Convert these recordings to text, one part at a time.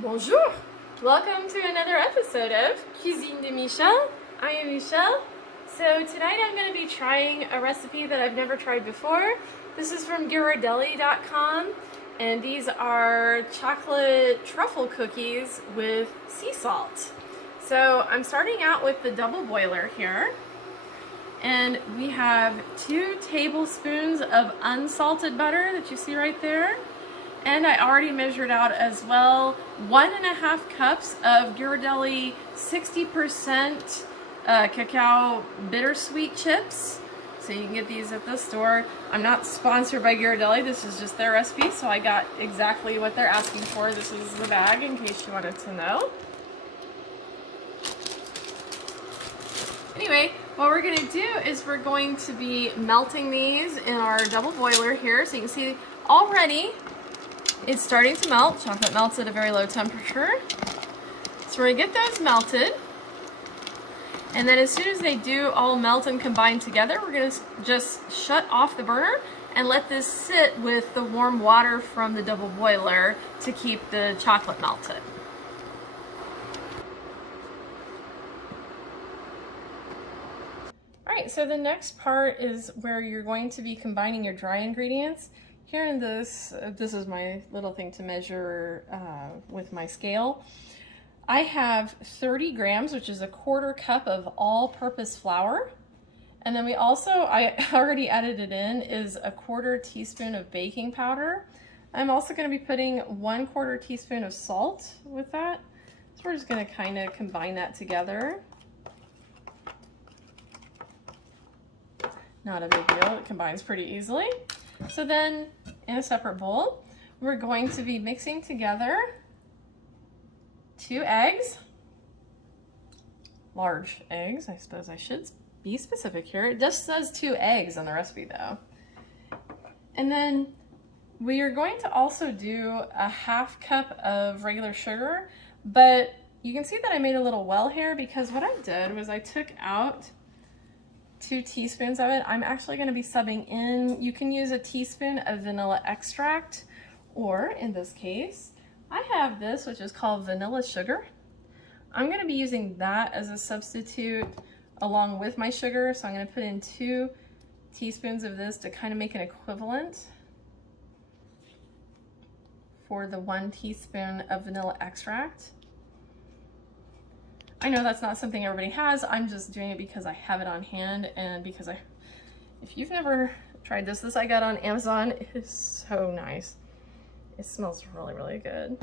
Bonjour! Welcome to another episode of Cuisine de Michel. I am Michelle. So tonight I'm going to be trying a recipe that I've never tried before. This is from Ghirardelli.com, and these are chocolate truffle cookies with sea salt. So I'm starting out with the double boiler here, and we have 2 tablespoons of unsalted butter that you see right there. And I already measured out as well 1.5 cups of Ghirardelli 60% cacao bittersweet chips. So you can get these at the store. I'm not sponsored by Ghirardelli, this is just their recipe, so I got exactly what they're asking for. This is the bag in case you wanted to know. Anyway, what we're going to do is we're going to be melting these in our double boiler here. So you can see already it's starting to melt. Chocolate melts at a very low temperature. So we're going to get those melted. And then as soon as they do all melt and combine together, we're going to just shut off the burner and let this sit with the warm water from the double boiler to keep the chocolate melted. Alright, so the next part is where you're going to be combining your dry ingredients. Here in this is my little thing to measure with my scale. I have 30 grams, which is 1/4 cup of all-purpose flour. And then we also, I already added it in, is 1/4 teaspoon of baking powder. I'm also going to be putting 1/4 teaspoon of salt with that. So we're just going to kind of combine that together. Not a big deal, it combines pretty easily. So then, in a separate bowl, we're going to be mixing together 2 eggs, large eggs. I suppose I should be specific here. It just says 2 eggs on the recipe though. And then we are going to also do 1/2 cup of regular sugar, but you can see that I made a little well here because what I did was I took out 2 teaspoons of it. I'm actually going to be subbing in, you can use a teaspoon of vanilla extract, or in this case, I have this, which is called vanilla sugar. I'm going to be using that as a substitute along with my sugar, so I'm going to put in 2 teaspoons of this to kind of make an equivalent for the 1 teaspoon of vanilla extract. I know that's not something everybody has. I'm just doing it because I have it on hand and because if you've never tried this I got on Amazon. It is so nice. It smells really, really good.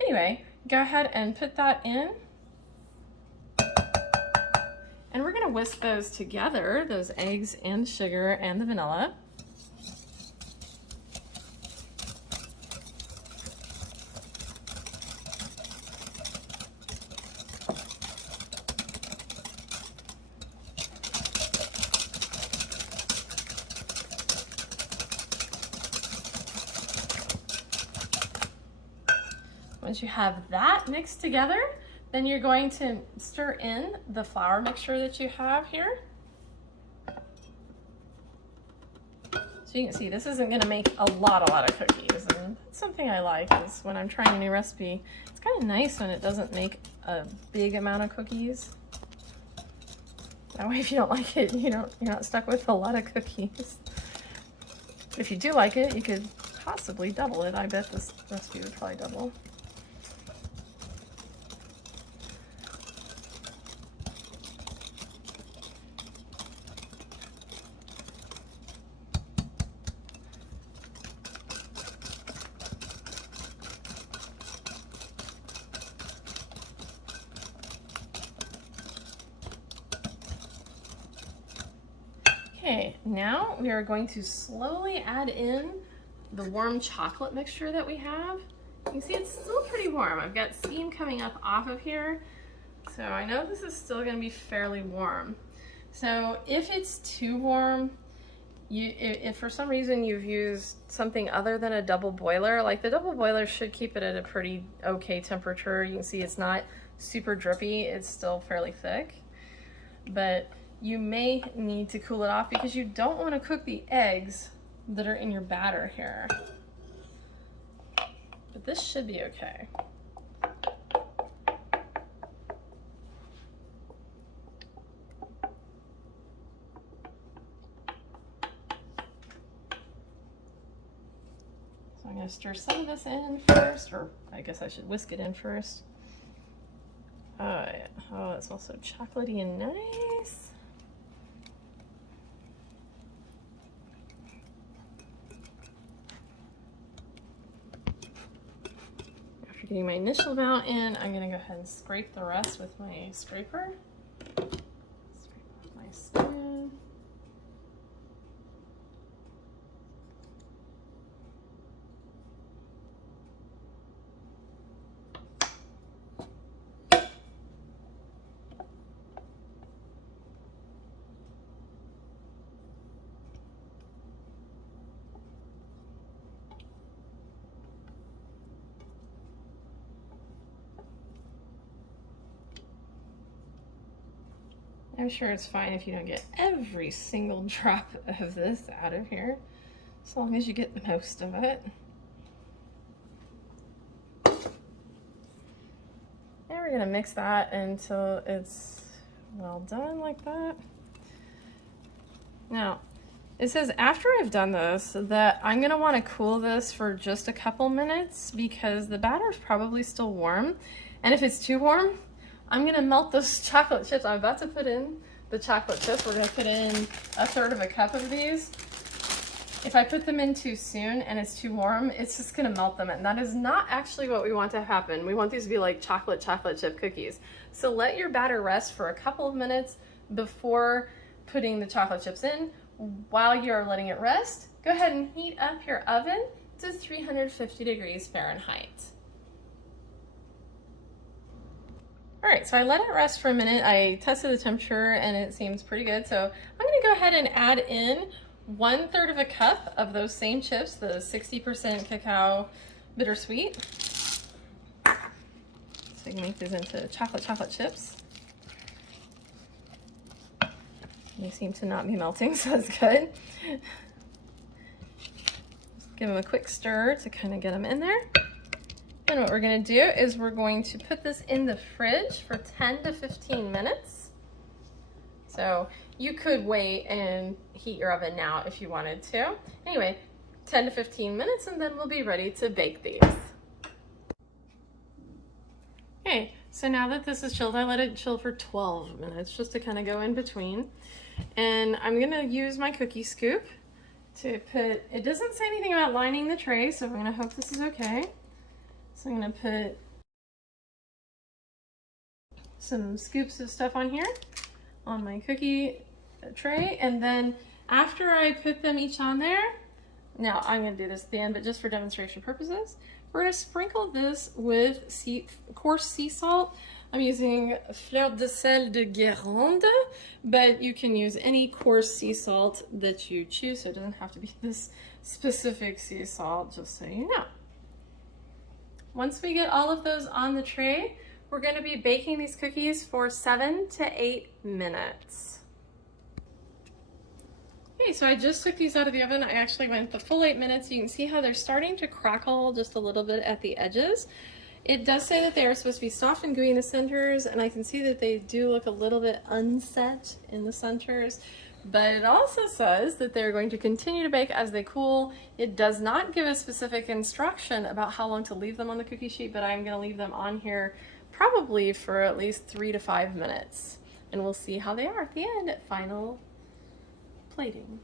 Anyway, go ahead and put that in. And we're gonna whisk those together, those eggs and sugar and the vanilla. Once you have that mixed together, then you're going to stir in the flour mixture that you have here. So you can see this isn't going to make a lot of cookies, and that's something I like is when I'm trying a new recipe, it's kind of nice when it doesn't make a big amount of cookies. That way if you don't like it, you're not stuck with a lot of cookies. If you do like it, you could possibly double it. I bet this recipe would probably double. Okay, now we are going to slowly add in the warm chocolate mixture that we have. You can see it's still pretty warm. I've got steam coming up off of here, so I know this is still going to be fairly warm. So if it's too warm, if for some reason you've used something other than a double boiler, like the double boiler should keep it at a pretty okay temperature. You can see it's not super drippy, it's still fairly thick. But you may need to cool it off because you don't want to cook the eggs that are in your batter here. But this should be okay. So I'm going to stir some of this in first, or I guess I should whisk it in first. Yeah. Oh, it smells so chocolatey and nice. After getting my initial amount in, I'm going to go ahead and scrape the rest with my scraper. Scrape off my spoon. I'm sure it's fine if you don't get every single drop of this out of here, as long as you get the most of it. And we're gonna mix that until it's well done like that. Now, it says after I've done this that I'm gonna wanna cool this for just a couple minutes because the batter is probably still warm. And if it's too warm, I'm gonna melt those chocolate chips. I'm about to put in the chocolate chips. We're gonna put in 1/3 cup of these. If I put them in too soon and it's too warm, it's just gonna melt them. And that is not actually what we want to happen. We want these to be like chocolate chip cookies. So let your batter rest for a couple of minutes before putting the chocolate chips in. While you're letting it rest, go ahead and heat up your oven to 350 degrees Fahrenheit. All right, so I let it rest for a minute. I tested the temperature and it seems pretty good. So I'm gonna go ahead and add in 1/3 cup of those same chips, the 60% cacao bittersweet. So you can make these into chocolate chips. They seem to not be melting, so that's good. Just give them a quick stir to kind of get them in there. And what we're gonna do is we're going to put this in the fridge for 10 to 15 minutes. So you could wait and heat your oven now if you wanted to. Anyway, 10 to 15 minutes and then we'll be ready to bake these. Okay, so now that this is chilled, I let it chill for 12 minutes just to kind of go in between. And I'm gonna use my cookie scoop to put, it doesn't say anything about lining the tray, so we're gonna hope this is okay. So I'm gonna put some scoops of stuff on here on my cookie tray, and then after I put them each on there, now I'm gonna do this at the end, but just for demonstration purposes, we're gonna sprinkle this with coarse sea salt. I'm using Fleur de Sel de Guérande, but you can use any coarse sea salt that you choose, so it doesn't have to be this specific sea salt, just so you know. Once we get all of those on the tray, we're going to be baking these cookies for 7 to 8 minutes. Okay, so I just took these out of the oven. I actually went the full 8 minutes. You can see how they're starting to crackle just a little bit at the edges. It does say that they are supposed to be soft and gooey in the centers, and I can see that they do look a little bit unset in the centers. But it also says that they're going to continue to bake as they cool. It does not give a specific instruction about how long to leave them on the cookie sheet, but I'm going to leave them on here probably for at least 3 to 5 minutes. And we'll see how they are at the end at final plating.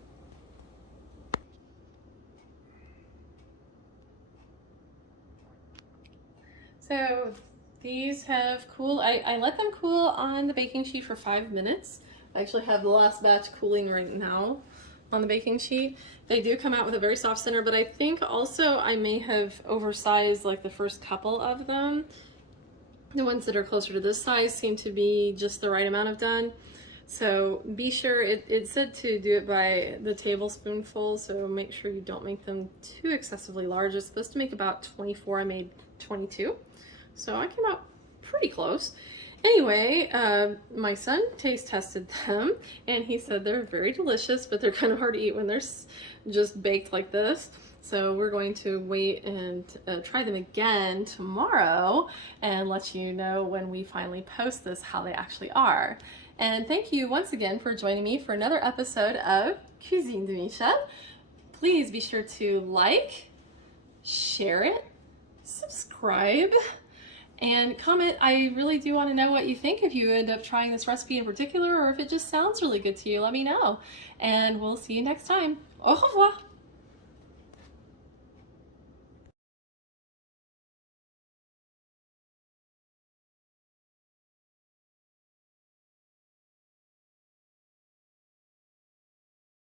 So these have cooled. I let them cool on the baking sheet for 5 minutes. I actually have the last batch cooling right now on the baking sheet. They do come out with a very soft center, but I think also I may have oversized like the first couple of them. The ones that are closer to this size seem to be just the right amount of done. So be sure, it said to do it by the tablespoonful, so make sure you don't make them too excessively large. It's supposed to make about 24, I made 22. So I came out pretty close. Anyway, my son taste tested them and he said they're very delicious, but they're kind of hard to eat when they're just baked like this. So we're going to wait and try them again tomorrow and let you know when we finally post this how they actually are. And thank you once again for joining me for another episode of Cuisine de Michel. Please be sure to like, share it, subscribe, and comment. I really do want to know what you think if you end up trying this recipe in particular, or if it just sounds really good to you. Let me know. And we'll see you next time. Au revoir!